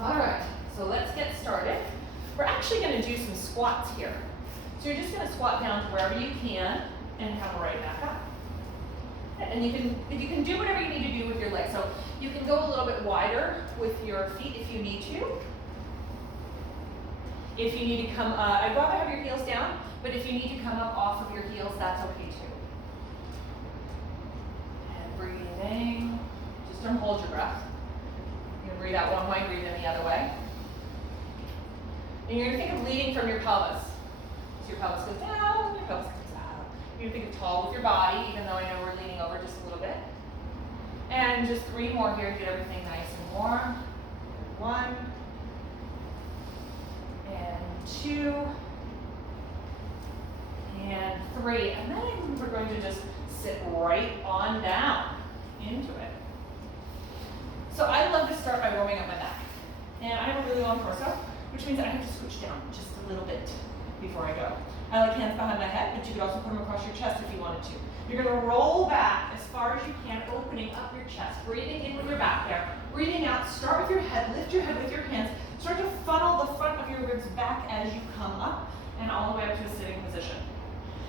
All right, so let's get started. We're actually going to do some squats here. So you're just going to squat down to wherever you can and come right back up. And you can do whatever you need to do with your legs. So you can go a little bit wider with your feet if you need to. If you need to come, I'd rather have your heels down, but if you need to come up off of your heels, that's okay too. And breathing, just don't hold your breath. You're going to breathe out one way, breathe in the other way. And you're going to think of leading from your pelvis. So your pelvis goes down, your pelvis comes out. You're going to think of tall with your body, even though I know we're leaning over just a little bit. And just 3 more here to get everything nice and warm. 1. And 2. And 3. And then we're going to just sit right on down into it. So I love to start by warming up my back. And I have a really long torso, which means I have to switch down just a little bit before I go. I like hands behind my head, but you could also put them across your chest if you wanted to. You're going to roll back as far as you can, opening up your chest, breathing in with your back there, breathing out. Start with your head, lift your head with your hands, start to funnel the front of your ribs back as you come up and all the way up to a sitting position.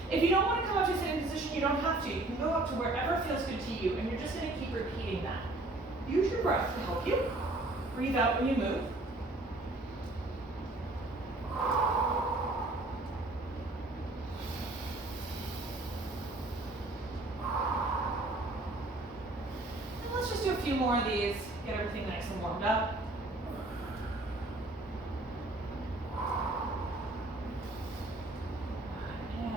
If you don't want to come up to a sitting position, you don't have to. You can go up to wherever feels good to you, and you're just going to keep repeating that. Use your breath to help you. Breathe out when you move. And let's just do a few more of these, get everything nice and warmed up. And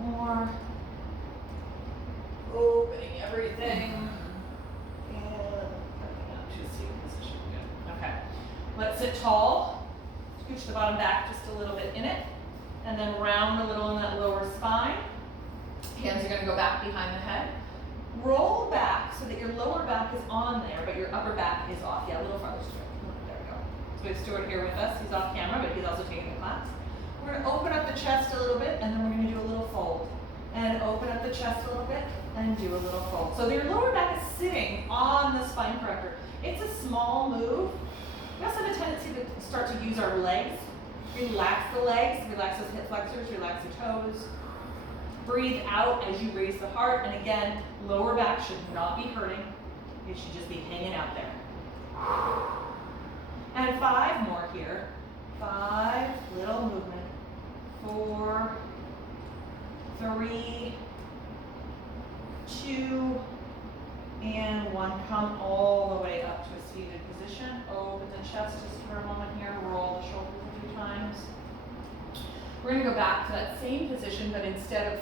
one more. Opening everything. Let's sit tall, scooch the bottom back just a little bit in it, and then round a little in that lower spine. Hands are going to go back behind the head. Roll back so that your lower back is on there, but your upper back is off. Yeah, a little farther straight. There we go. So we have Stuart here with us. He's off camera, but he's also taking the class. We're going to open up the chest a little bit, and then we're going to do a little fold. And open up the chest a little bit, and do a little fold. So your lower back is sitting on the spine corrector. It's a small move. We also have a tendency to start to use our legs. Relax the legs, relax those hip flexors, relax the toes. Breathe out as you raise the heart. And again, lower back should not be hurting. It should just be hanging out there. And 5 more here. 5, little movement. 4, 3, 2, and 1. Come all the way up to a seated position. Open the chest just for a moment here. Roll the shoulders a few times. We're going to go back to that same position, but instead of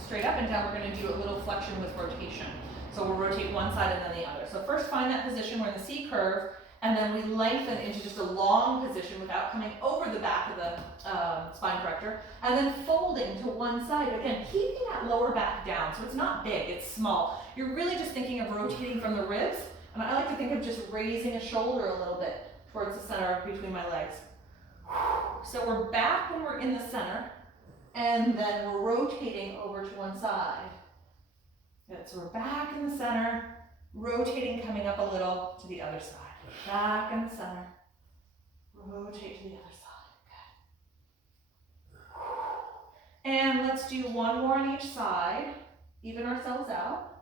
straight up and down, we're going to do a little flexion with rotation. So we'll rotate one side and then the other. So first find that position. We're in the C curve, and then we lengthen into just a long position without coming over the back of the spine corrector, and then folding to one side. Again, keeping that lower back down. So it's not big, it's small. You're really just thinking of rotating from the ribs, and I like to think of just raising a shoulder a little bit towards the center between my legs. So we're back when we're in the center, and then we're rotating over to one side. Good, so we're back in the center, rotating, coming up a little to the other side. Back in the center, rotate to the other side. Good. And let's do 1 more on each side, even ourselves out.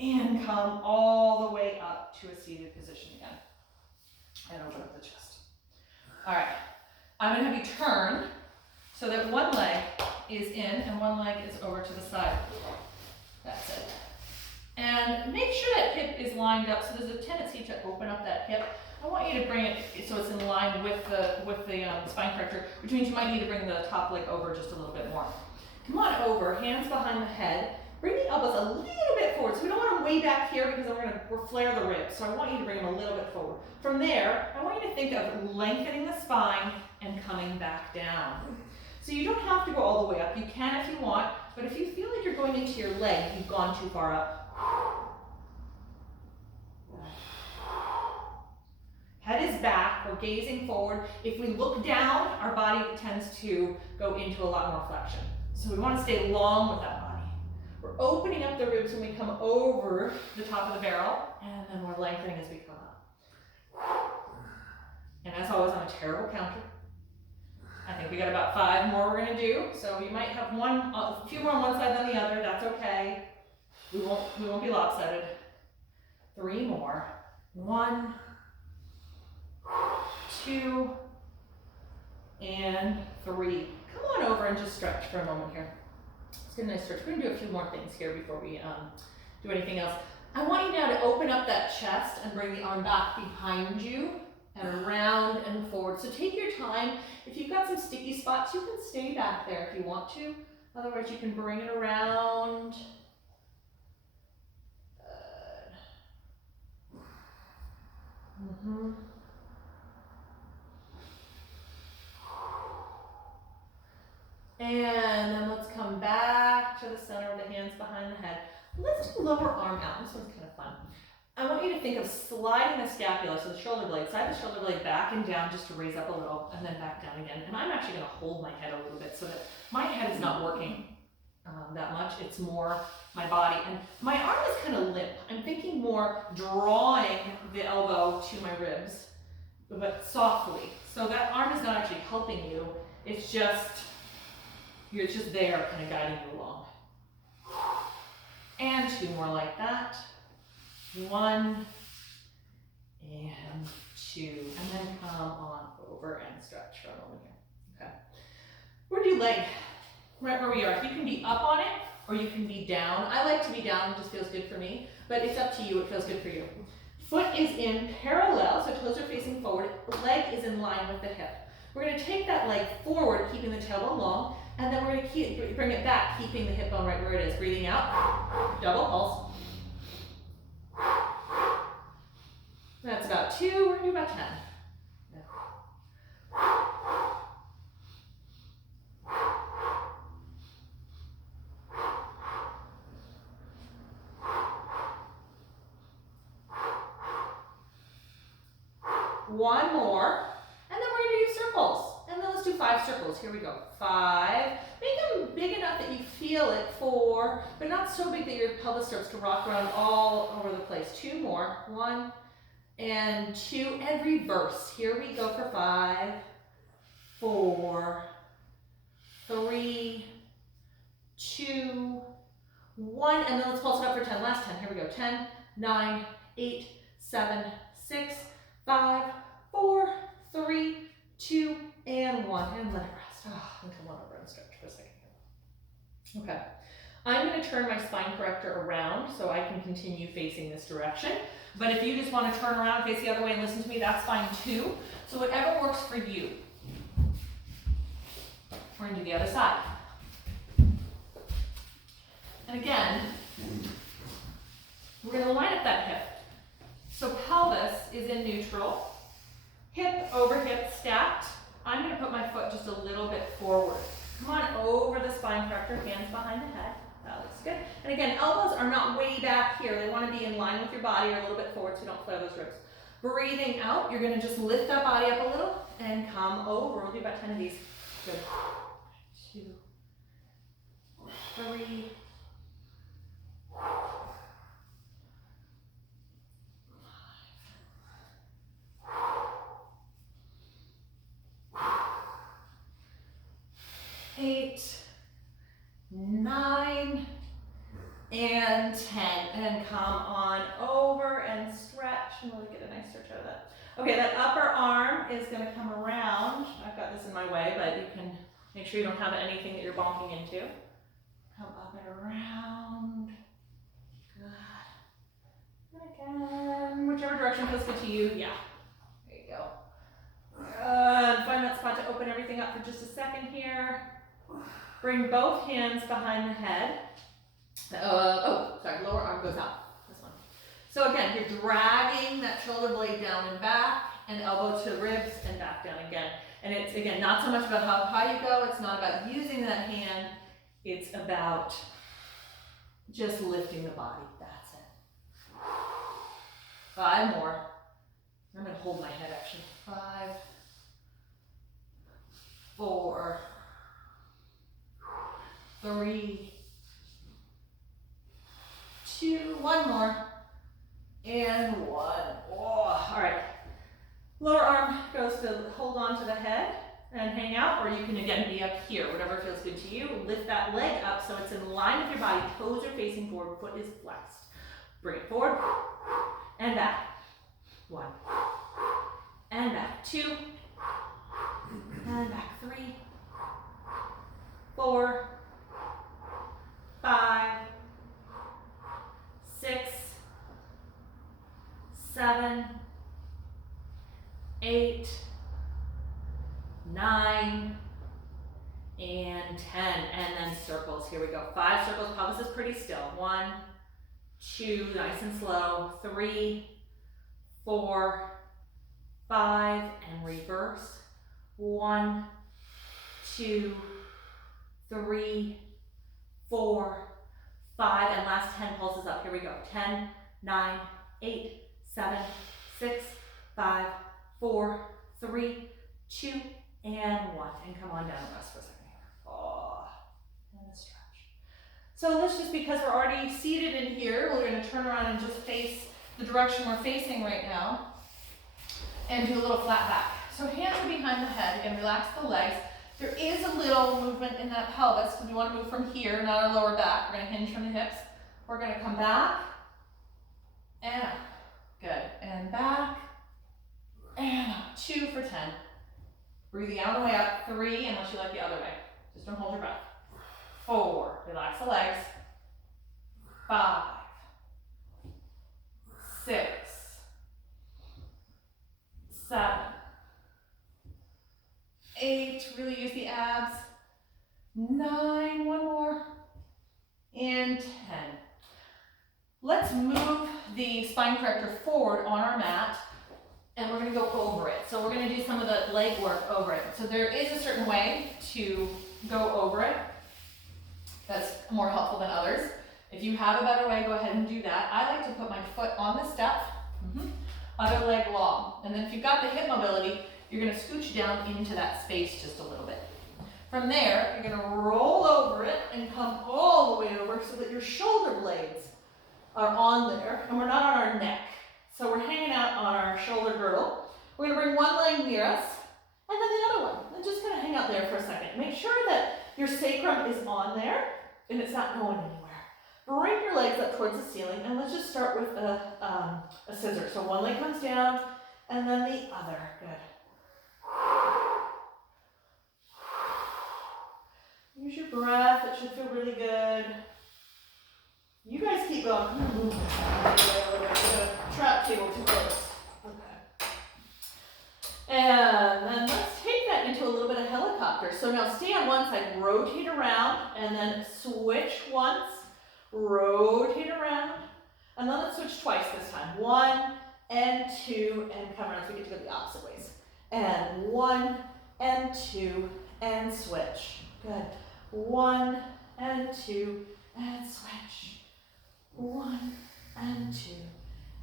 And come all the way up to a seated position again. And open up the chest. All right, I'm going to have you turn so that one leg is in and one leg is over to the side. That's it. And make sure that hip is lined up. So there's a tendency to open up that hip. I want you to bring it so it's in line with the spine corrector, which means you might need to bring the top leg over just a little bit more. Come on over, hands behind the head. Bring the elbows a little bit forward. So we don't want them way back here because then we'll flare the ribs. So I want you to bring them a little bit forward. From there, I want you to think of lengthening the spine and coming back down. So you don't have to go all the way up. You can if you want, but if you feel like you're going into your leg, you've gone too far up. Head is back, we're gazing forward. If we look down, our body tends to go into a lot more flexion. So we want to stay long with that body. We're opening up the ribs when we come over the top of the barrel, and then we're lengthening as we come up. And as always, I'm a terrible counter. I think we got about 5 more we're gonna do. So you might have a few more on one side than the other, that's okay. We won't be lopsided. 3 more. 1, 2, and 3. Come on over and just stretch for a moment here. Let's get a nice stretch. We're gonna do a few more things here before we do anything else. I want you now to open up that chest and bring the arm back behind you and around and forward. So take your time. If you've got some sticky spots, you can stay back there if you want to. Otherwise, you can bring it around. Good. And then let's come back to the center of the hands behind the head. Let's do lower arm out. This one's kind of fun. I want you to think of sliding the scapula, so the shoulder blade, slide the shoulder blade back and down just to raise up a little, and then back down again. And I'm actually going to hold my head a little bit so that my head is not working that much. It's more my body. And my arm is kind of limp. I'm thinking more drawing the elbow to my ribs, but softly. So that arm is not actually helping you. It's just there, kind of guiding you along. And 2 more like that. 1 and 2, and then come on over and stretch for a moment here. Okay. We're gonna do leg, right where we are. You can be up on it or you can be down. I like to be down, it just feels good for me, but it's up to you, it feels good for you. Foot is in parallel, so toes are facing forward. Leg is in line with the hip. We're gonna take that leg forward, keeping the tailbone long, and then we're gonna bring it back, keeping the hip bone right where it is. Breathing out, double pulse. That's about 2, we're gonna do about 10. One more, and then we're gonna do circles. And then let's do 5 circles. Here we go. 5. Make them big enough that you feel it. 4, but not so big that your pelvis starts to rock around all over the place. 2 more. 1 and 2, and reverse. Here we go for 5, 4, 3, 2, 1, and then let's pulse it up for 10. Last 10. Here we go. 10, 9, 8, 7, 6, 5, 4, 3, 2, and 1. And let it rest. And come on over and stretch for a second. Okay. I'm going to turn my spine corrector around so I can continue facing this direction. But if you just want to turn around, face the other way and listen to me, that's fine too. So whatever works for you. We're going to do the other side. And again, we're going to line up that hip. So pelvis is in neutral, hip over hip stacked. I'm going to put my foot just a little bit forward. Come on over the spine corrector, hands behind the head. That looks good. And again, elbows are not way back here. They want to be in line with your body or a little bit forward so you don't flare those ribs. Breathing out, you're going to just lift that body up a little and come over. We'll do about 10 of these. Good. 2, 3, 8, 9, and 10. And come on over and stretch and really get a nice stretch out of that. Okay, that upper arm is going to come around. I've got this in my way, but you can make sure you don't have anything that you're bonking into. Come up and around. Good. Again, whichever direction feels good to you. Yeah. There you go. Good. Find that spot to open everything up for just a second here. Bring both hands behind the head. Lower arm goes out. This one. So again, you're dragging that shoulder blade down and back, and elbow to ribs and back down again. And it's, again, not so much about how high you go. It's not about using that hand. It's about just lifting the body. That's it. 5 more. I'm going to hold my head, actually. 5, 4, 3, 2, 1 more, and 1. Oh, all right. Lower arm goes to hold on to the head and hang out, or you can again be up here, whatever feels good to you. Lift that leg up so it's in line with your body. Toes are facing forward, foot is flexed. Bring it forward and back. 1 and back. 2 and back. 3, 4, 5, 6, 7, 8, 9, and 10, and then circles. Here we go. 5 circles. Pelvis is pretty still. 1, 2, nice and slow. 3, 4, 5, and reverse. 1, 2, 3, 4, 5, and last 10 pulses up. Here we go. 10, 9, 8, 7, 6, 5, 4, 3, 2, and 1. And come on down and rest for a second here. Oh, and a stretch. So let's just, because we're already seated in here, we're going to turn around and just face the direction we're facing right now and do a little flat back. So hands are behind the head. Again, relax the legs. There is a little movement in that pelvis because we want to move from here, not our lower back. We're going to hinge from the hips. We're going to come back and up. Good. And back and up. 2 for 10. Breathing out on the way up. 3, unless you like the other way. Just don't hold your breath. 4. Relax the legs. 5. 6. 7. 8. Really use the abs. 9. 1 more. And 10. Let's move the spine corrector forward on our mat, and we're going to go over it. So we're going to do some of the leg work over it. So there is a certain way to go over it that's more helpful than others. If you have a better way, go ahead and do that. I like to put my foot on the step, other leg long. And then if you've got the hip mobility, you're going to scooch down into that space just a little bit. From there, you're going to roll over it and come all the way over so that your shoulder blades are on there, and we're not on our neck. So we're hanging out on our shoulder girdle. We're going to bring one leg near us, and then the other one. And just kind of hang out there for a second. Make sure that your sacrum is on there, and it's not going anywhere. Bring your legs up towards the ceiling, and let's just start with a scissor. So one leg comes down, and then the other. Good. Use your breath. It should feel really good. You guys keep going. I'm gonna move the trap table too close. Okay. And then let's take that into a little bit of helicopter. So now stay on one side, rotate around, and then switch once, rotate around, and then let's switch twice this time. 1 and 2, and come around so we get to go the opposite ways. And 1 and 2, and switch. Good. 1 and 2, and switch. 1 and 2,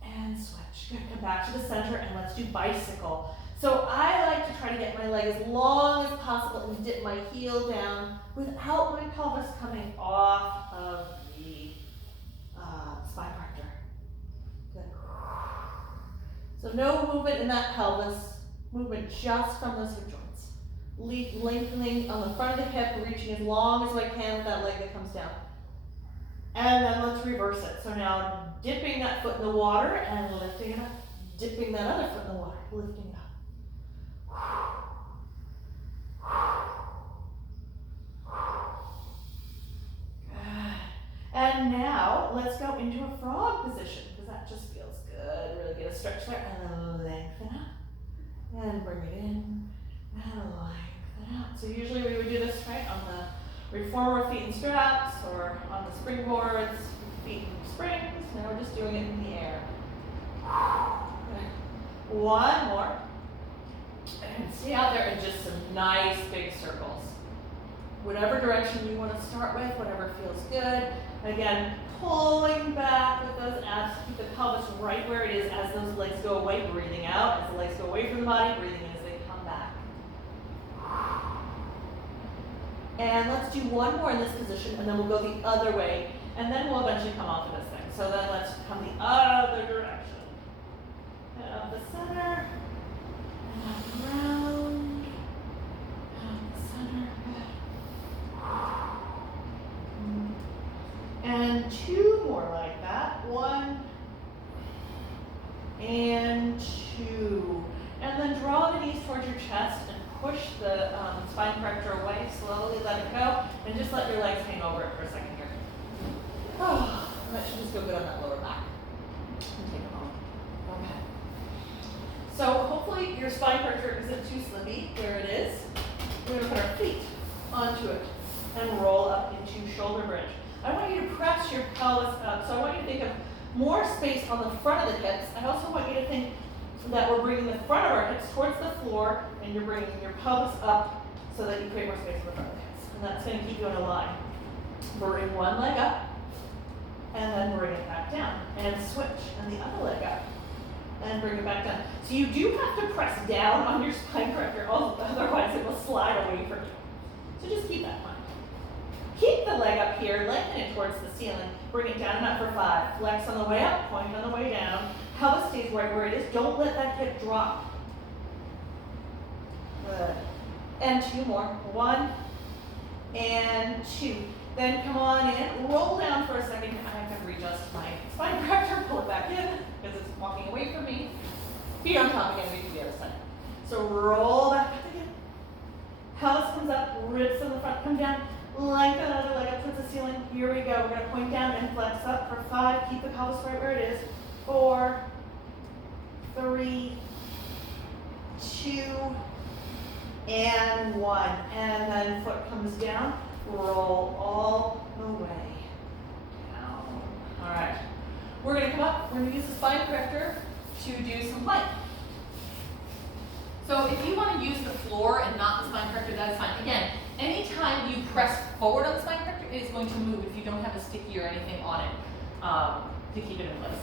and switch. Good. Come back to the center, and let's do bicycle. So I like to try to get my leg as long as possible and dip my heel down without my pelvis coming off of the spine corrector. Good. So no movement in that pelvis, movement just from those hip joints. Lengthening on the front of the hip, reaching as long as I can with that leg that comes down. And then let's reverse it. So now dipping that foot in the water and lifting it up. Dipping that other foot in the water, lifting it up. Good. And now let's go into a frog position because that just feels good. Really get a stretch there and then lengthen up. And bring it in and lengthen out. So usually we would do this right on the reformer feet and straps or on the springboards, feet and springs. Now we're just doing it in the air. Good. One more. And stay out there in just some nice big circles. Whatever direction you want to start with, whatever feels good. Again, pulling back with those abs to keep the pelvis right where it is as those legs go away, breathing out. As the legs go away from the body, breathing in as they come back. And let's do one more in this position, and then we'll go the other way, and then we'll eventually come off of this thing. So then let's come the other direction. And up the center. and 2. And then draw the knees towards your chest and push the spine corrector away. Slowly let it go, and just let your legs hang over it for a second here. Oh, that should just feel good on that lower back. And take a moment. Okay. So hopefully your spine corrector isn't too slippy. There it is. We're going to put our feet onto it and roll up into shoulder bridge. I want you to press your pelvis up. So I want you to think of more space on the front of the hips. I also want you to think that we're bringing the front of our hips towards the floor, and you're bringing your pelvis up so that you create more space in the front of the hips. And that's going to keep you in a line. Bring one leg up, and then bring it back down. And switch, and the other leg up, and bring it back down. So you do have to press down on your spine corrector, otherwise it will slide away from you. So just keep that in mind. Keep the leg up here, lengthen it towards the ceiling. Bring it down and up for 5. Flex on the way up, point on the way down. Pelvis stays right where it is. Don't let that hip drop. Good. And 2 more. 1 and 2. Then come on in, roll down for a second. I can readjust my spine corrector, pull it back in because it's walking away from me. Feet on top again, we do the other side. So roll back up again. Pelvis comes up, ribs on the front come down. Lengthen the other leg up towards the ceiling. Here we go. We're going to point down and flex up for 5. Keep the pelvis right where it is. 4, 3, 2, and 1. And then foot comes down. Roll all the way down. All right. We're going to come up. We're going to use the spine corrector to do some plank. So if you want to use the floor and not the spine corrector, that is fine. Again, anytime you press forward on the spine corrector, it is going to move if you don't have a sticky or anything on it to keep it in place.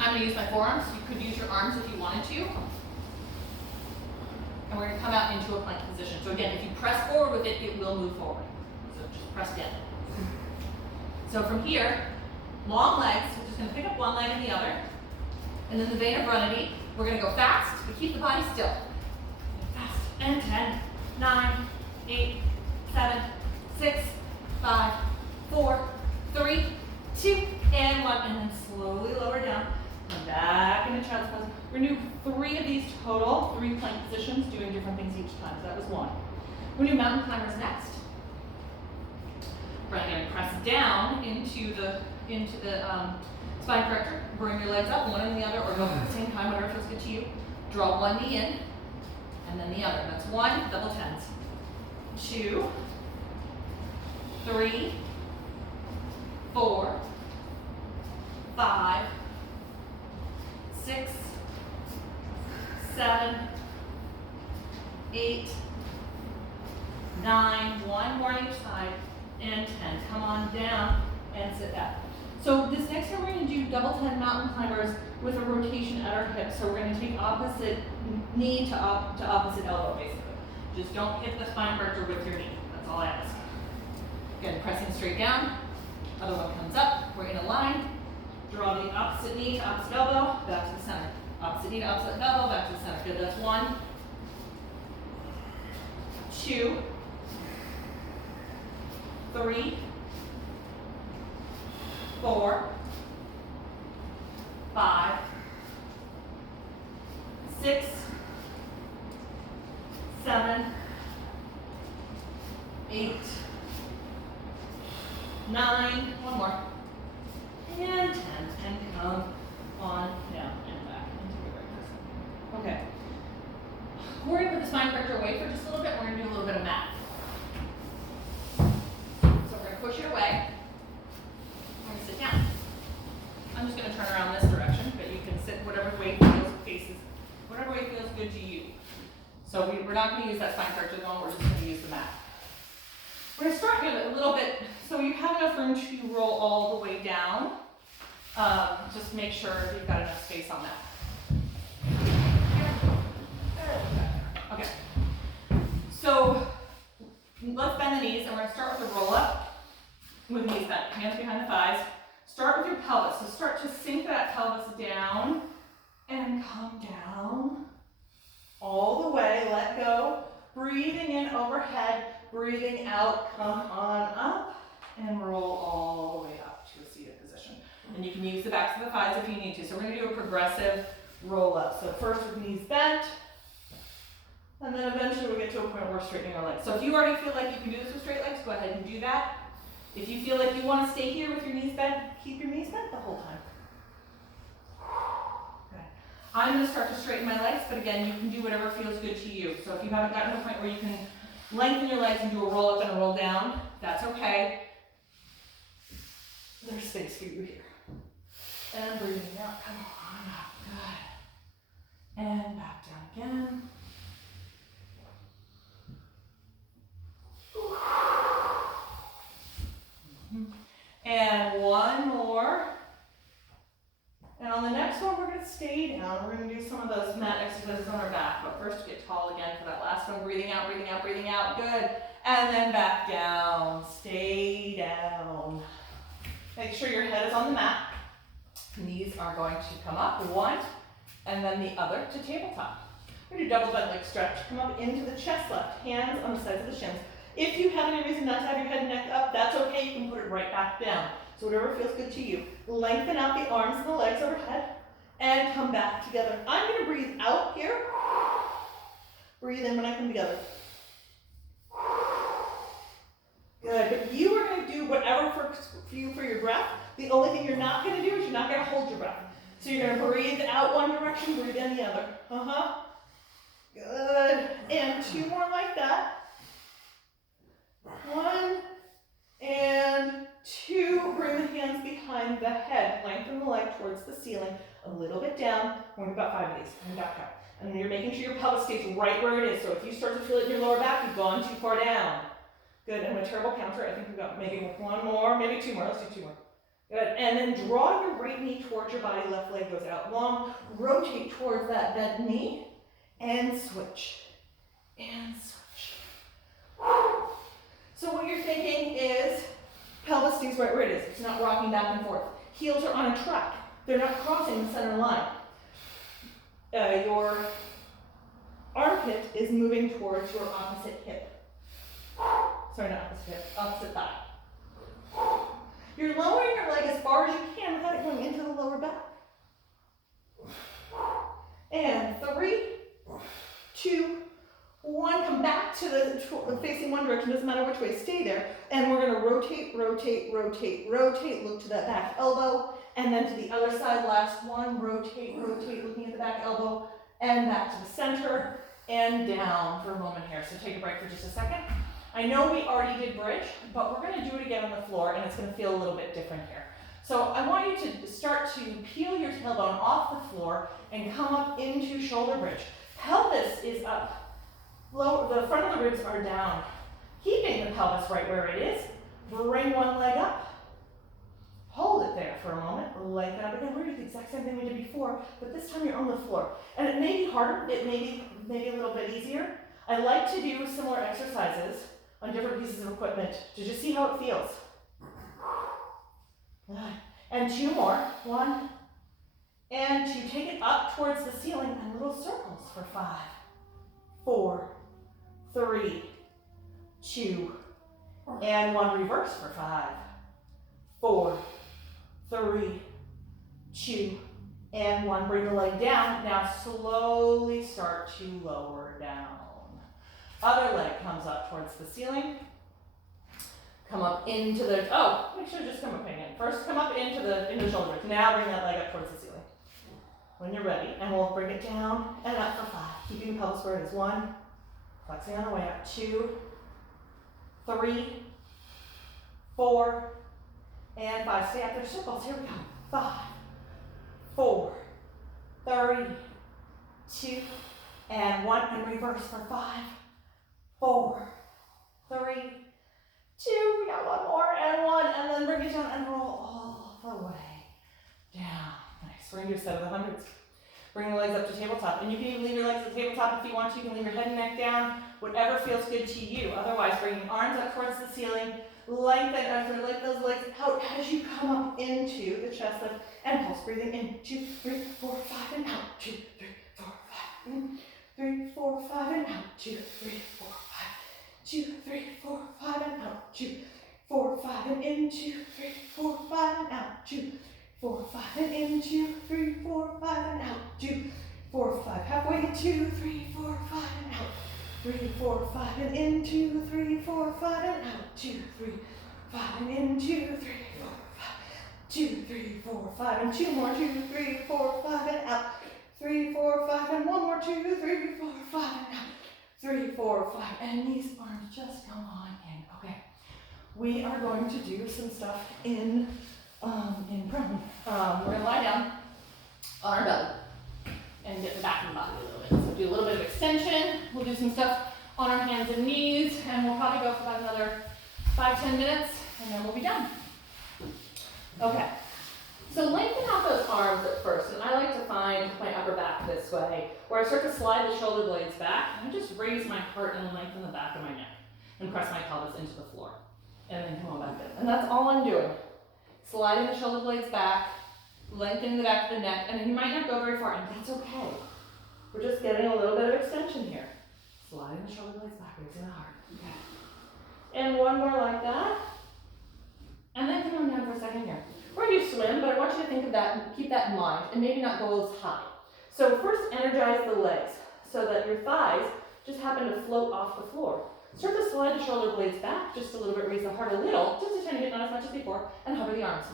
I'm going to use my forearms. You could use your arms if you wanted to. And we're going to come out into a plank position. So again, if you press forward with it, it will move forward. So just press down. So from here, long legs. We're just going to pick up one leg and the other. And in the vein of Runity, we're going to go fast, but keep the body still. Fast. And 10, 9, 8, 7, 6, 5, 4, 3, 2, and 1. And then slowly lower down. Come back into child's pose. We're going to do 3 of these total, 3 plank positions, doing different things each time. So that was 1. We're going to do mountain climbers next. We're going to press down into the spine corrector. Bring your legs up, one and the other, or both at the same time, whatever feels good to you. Draw one knee in, and then the other. That's 1, double 10s. 2, 3, 4, 5, 6, 7, 8, 9, 1 more on each side, and 10. Come on down and sit back. So this next time we're going to do double 10 mountain climbers with a rotation at our hips. So we're going to take opposite knee to opposite elbow, basically. Just don't hit the spine corrector with your knee. That's all I ask. Again, pressing straight down. Other one comes up. We're in a line. Draw the opposite knee to opposite elbow, back to the center. Opposite knee to opposite elbow, back to the center. Good, that's 1, 2, 3, 4, 5, 6, 7, 8, 9, one more, and 10, and come on down and back into your right person. Okay. We're going to put the spine corrector away for just a little bit. We're going to do a little bit of mat. So we're going to push it away. We're going to sit down. I'm just going to turn around this direction, but you can sit whatever way feels good to you. So we're not going to use that spine corrector long. We're just going to use the mat. We're going to start with a little bit, so you have enough room to roll all the way down. Just make sure you've got enough space on that. Okay. So let's bend the knees, and we're going to start with a roll up with knees bent, hands behind the thighs. Start with your pelvis. So start to sink that pelvis down and come down all the way. Let go. Breathing in overhead, breathing out. Come on up and roll all the way up to a seated position. And you can use the backs of the thighs if you need to. So we're gonna do a progressive roll up. So first with knees bent, and then eventually we'll get to a point where we're straightening our legs. So if you already feel like you can do this with straight legs, go ahead and do that. If you feel like you want to stay here with your knees bent, keep your knees bent the whole time. Okay. I'm going to start to straighten my legs, but again, you can do whatever feels good to you. So if you haven't gotten to a point where you can lengthen your legs and do a roll up and a roll down, that's okay. There's space for you here. And breathing out, come on up, good. And back down again. And one more. And on the next one, we're going to stay down. We're going to do some of those mat exercises on our back. But first, get tall again for that last one. Breathing out, breathing out, breathing out. Good. And then back down. Stay down. Make sure your head is on the mat. Knees are going to come up. One, and then the other to tabletop. We're going to do double bent leg stretch. Come up into the chest left. Hands on the sides of the shins. If you have any reason not to have your head and neck up, that's okay. You can put it right back down. So whatever feels good to you. Lengthen out the arms and the legs overhead and come back together. I'm going to breathe out here. Breathe in when I come together. Good. But you are going to do whatever for you for your breath. The only thing you're not going to do is you're not going to hold your breath. So you're going to breathe out one direction, breathe in the other. Good. And two more like that. One and two. Bring the hands behind the head. Lengthen the leg towards the ceiling. A little bit down. We're going to do about 5 of these. And back up. And you're making sure your pelvis stays right where it is. So if you start to feel it in your lower back, you've gone too far down. Good. And a turbo counter. I think we've got maybe one more, maybe two more. Let's do two more. Good. And then draw your right knee towards your body. Left leg goes out long. Rotate towards that bent knee. And switch. And switch. So what you're thinking is pelvis stays right where it is. It's not rocking back and forth. Heels are on a track. They're not crossing the center line. Your armpit is moving towards your opposite hip. Sorry, not opposite hip, opposite thigh. You're lowering your leg as far as you can without it going into the lower back. And 3, 2, 1, come back to the facing one direction, doesn't matter which way, stay there. And we're going to rotate, rotate, rotate, rotate, look to that back elbow, and then to the other side, last one, rotate, rotate, looking at the back elbow, and back to the center, and down for a moment here. So take a break for just a second. I know we already did bridge, but we're going to do it again on the floor, and it's going to feel a little bit different here. So I want you to start to peel your tailbone off the floor and come up into shoulder bridge. Pelvis is up. The front of the ribs are down. Keeping the pelvis right where it is. Bring one leg up. Hold it there for a moment. Lengthen up again. We're going to do the exact same thing we did before, but this time you're on the floor. And it may be harder. It may be a little bit easier. I like to do similar exercises on different pieces of equipment to just see how it feels. And two more. 1 and 2. Take it up towards the ceiling and little circles for 5, 4, 3, 2, and 1. Reverse for 5, 4, 3, 2, and 1. Bring the leg down. Now slowly start to lower down. Other leg comes up towards the ceiling. Come up into the, make sure to just come up again. First come up into the shoulders. Now bring that leg up towards the ceiling. When you're ready, and we'll bring it down and up for 5. Keeping the pelvis where it is. 1, flexing on the way up. 2, 3, 4, and 5. Stay up there, circles. Here we go. 5, 4, 3, 2, and 1. And reverse for 5, 4, 3, 2. We got one more and 1. And then bring it down and roll all the way down. Nice. We're going to do a set of the hundreds. Bring the legs up to tabletop. And you can even leave your legs at the tabletop if you want to. You can leave your head and neck down. Whatever feels good to you. Otherwise, bring your arms up towards the ceiling. Lengthen those legs out as you come up into the chest lift. And pulse. Breathing in. 2, 3, 4, 5, and out. 2, 3, 4, 5. In. 3, 4, 5, and out. 2, 3, 4, 5. 2, 3, 4, 5, and out. 2, 4, 5, and in. 2, 3, 4, 5, and out. 2, 4, 5, and in, 2, 3, 4, 5, and out, 2, 4, 5, halfway, 2, 3, 4, 5, and out, 3, 4, 5, and in, 2, 3, 4, 5, and out, 2, 3, 5, and in, 2, 3, 4, 5, 2, 3, 4, 5, and 2 more, 2, 3, 4, 5, and out, 3, 4, 5, and 1 more, 2, 3, 4, 5, and out, 3, 4, 5, and these arms just come on in. Okay, we are going to do some stuff in prone. We're gonna lie down on our belly and get the back of the body a little bit. So do a little bit of extension. We'll do some stuff on our hands and knees, and we'll probably go for about another 5-10 minutes, and then we'll be done. Okay, so lengthen out those arms at first, and I like to find my upper back this way, where I start to slide the shoulder blades back, and I just raise my heart and lengthen the back of my neck, and press my pelvis into the floor, and then come on back in. And that's all I'm doing. Sliding the shoulder blades back, lengthening the back of the neck, and you might not go very far, and that's okay. We're just getting a little bit of extension here. Sliding the shoulder blades back, raising the heart. Okay. And one more like that. And then come on down for a second here. We're going to do swim, but I want you to think of that and keep that in mind, and maybe not go as high. So first, energize the legs so that your thighs just happen to float off the floor. Start to slide the shoulder blades back just a little bit, raise the heart a little, just a tiny bit, not as much as before, and hover the arms.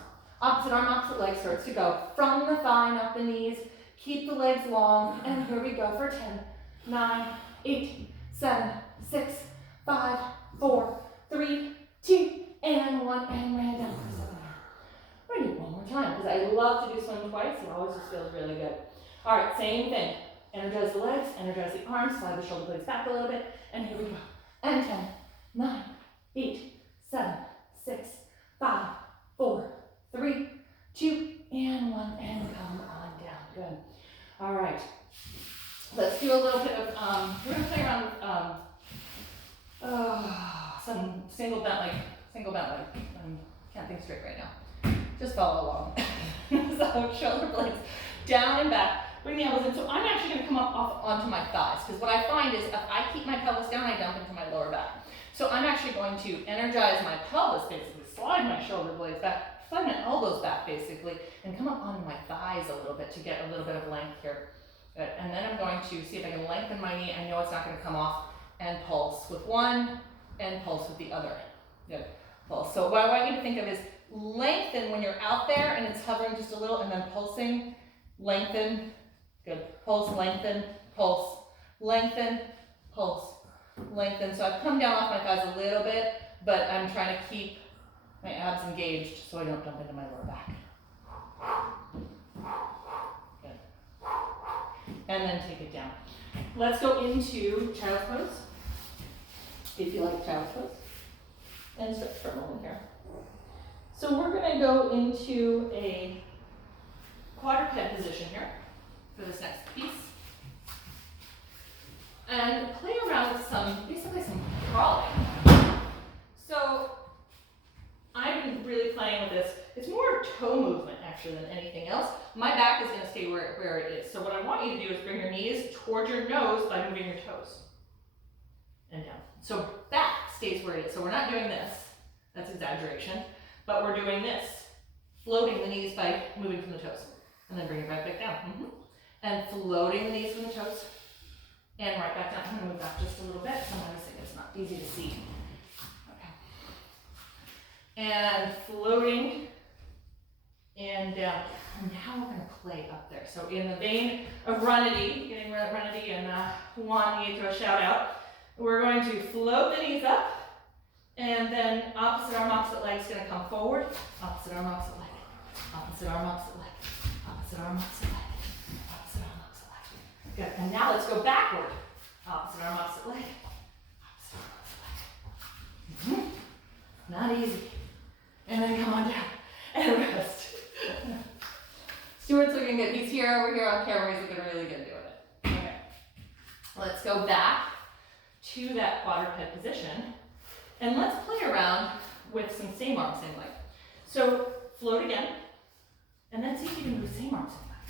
Opposite arm, opposite leg starts to go from the thigh, not the knees. Keep the legs long, and here we go for 10, 9, 8, 7, 6, 5, 4, 3, 2, and 1, and ran down for a second. We're going to do one more time, because I love to do swim twice. It always just feels really good. All right, same thing. Energize the legs, energize the arms, slide the shoulder blades back a little bit, and here we go. And 10, 9, 8, 7, 6, 5, 4, 3, 2, and 1, and come on down. Good. All right. Let's do a little bit of, we're going to play around with some single bent leg. Can't think straight right now. Just follow along. So shoulder blades down and back. Bring the elbows in. So I'm actually going to come up off onto my thighs, because what I find is if I keep my pelvis down, I dump into my lower back. So I'm actually going to energize my pelvis, basically slide my shoulder blades back, slide my elbows back basically, and come up onto my thighs a little bit to get a little bit of length here. Good. And then I'm going to see if I can lengthen my knee. I know it's not going to come off, and pulse with one and pulse with the other. Good. Pulse. So what I want you to think of is lengthen when you're out there and it's hovering just a little, and then pulsing, lengthen. Good. Pulse, lengthen, pulse, lengthen, pulse, lengthen. So I've come down off my thighs a little bit, but I'm trying to keep my abs engaged so I don't dump into my lower back. Good. And then take it down. Let's go into child's pose, if you like child's pose. And stretch for a moment here. So we're going to go into a quadruped position here for this next piece. And play around with basically some crawling. So I've been really playing with this. It's more toe movement actually than anything else. My back is going to stay where it is. So what I want you to do is bring your knees towards your nose by moving your toes. And down. So back stays where it is. So we're not doing this. That's exaggeration. But we're doing this. Floating the knees by moving from the toes. And then bring it right back down. And floating the knees from the toes. And right back down. I'm going to move back just a little bit. Sometimes it's not easy to see. Okay. And floating and down. And now we're going to play up there. So in the vein of Runity, getting Runity and Juan to throw a shout out, we're going to float the knees up, and then opposite arm, opposite leg is going to come forward. Opposite arm, opposite leg. Opposite arm, opposite leg. Opposite arm, opposite leg. Opposite arm, opposite leg. Good. And now let's go backward. Opposite arm, opposite leg. Opposite arm, opposite leg. Not easy. And then come on down and rest. Stuart's looking good. He's here over here on camera. He's looking really good doing it. Okay. Let's go back to that quadruped position, and let's play around with some same arm, same leg. So float again, and then see if you can do same arm, same leg.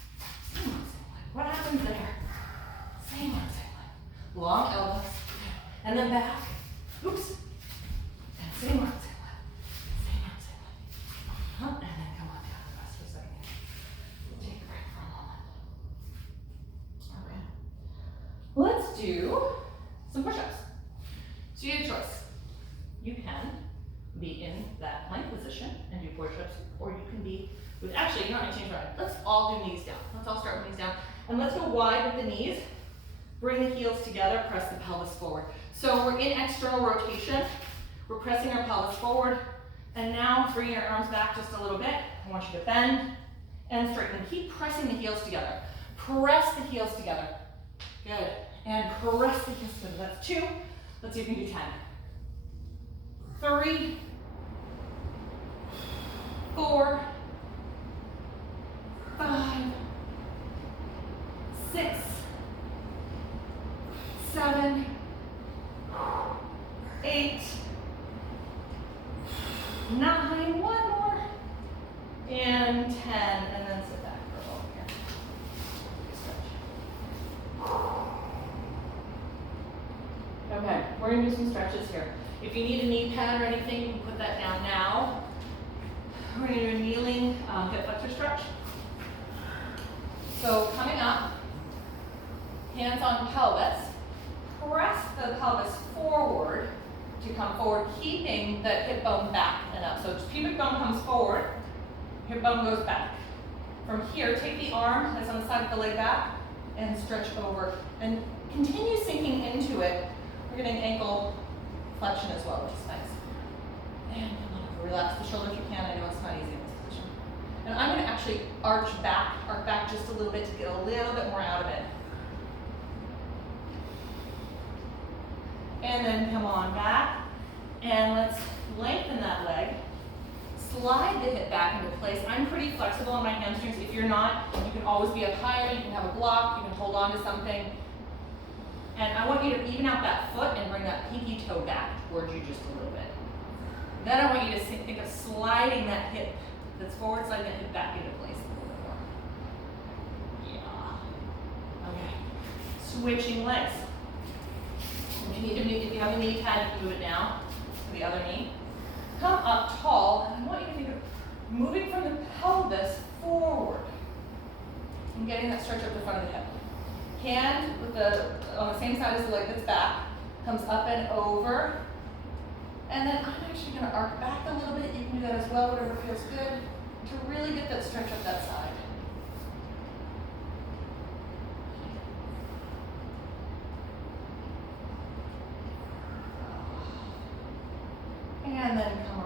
Same arm, same leg. What happens there? Same arm, same leg. Long elbows, and then back. Oops. And same arm, same leg. Same arm, same leg. And then come on down and rest for a second. do some push-ups. So you have a choice. You can be in that plank position and do push-ups, or you can be with, actually, you know what, I change around. Let's all do knees down. Let's all start with knees down. And let's go wide with the knees. Bring the heels together, press the pelvis forward. So we're in external rotation. We're pressing our pelvis forward. And now bring your arms back just a little bit. I want you to bend and straighten. Keep pressing the heels together. Press the heels together. Good. And press the heels together. That's 2. Let's see if you can do 10. 3, 4, 5, 6, 7, 8, 9, one more, and 10, and then sit back for a moment here. Stretch. Okay, we're gonna do some stretches here. If you need a knee pad or anything, you can put that down now. We're gonna do a kneeling hip flexor stretch. So coming up, hands on pelvis, press the pelvis forward to come forward, keeping the hip bone back and up. So pubic bone comes forward, hip bone goes back. From here, take the arm that's on the side of the leg back and stretch over. And continue sinking into it. We're getting ankle flexion as well, which is nice. And come on over. Relax the shoulder if you can. I know it's not easy in this position. And I'm going to actually arc back just a little bit to get a little bit more out of it. And then come on back. And let's lengthen that leg. Slide the hip back into place. I'm pretty flexible on my hamstrings. If you're not, you can always be up higher. You can have a block. You can hold on to something. And I want you to even out that foot and bring that pinky toe back towards you just a little bit. Then I want you to think of sliding that hip that's forward, sliding that hip back into place a little bit more. Yeah. Okay. Switching legs. If you have a knee pad, you can move it down to the other knee. Come up tall, and I want you to think of moving from the pelvis forward and getting that stretch up the front of the hip. Hand on the same side as the leg that's back, comes up and over. And then I'm actually going to arc back a little bit. You can do that as well, whatever feels good, to really get that stretch up that side. And then come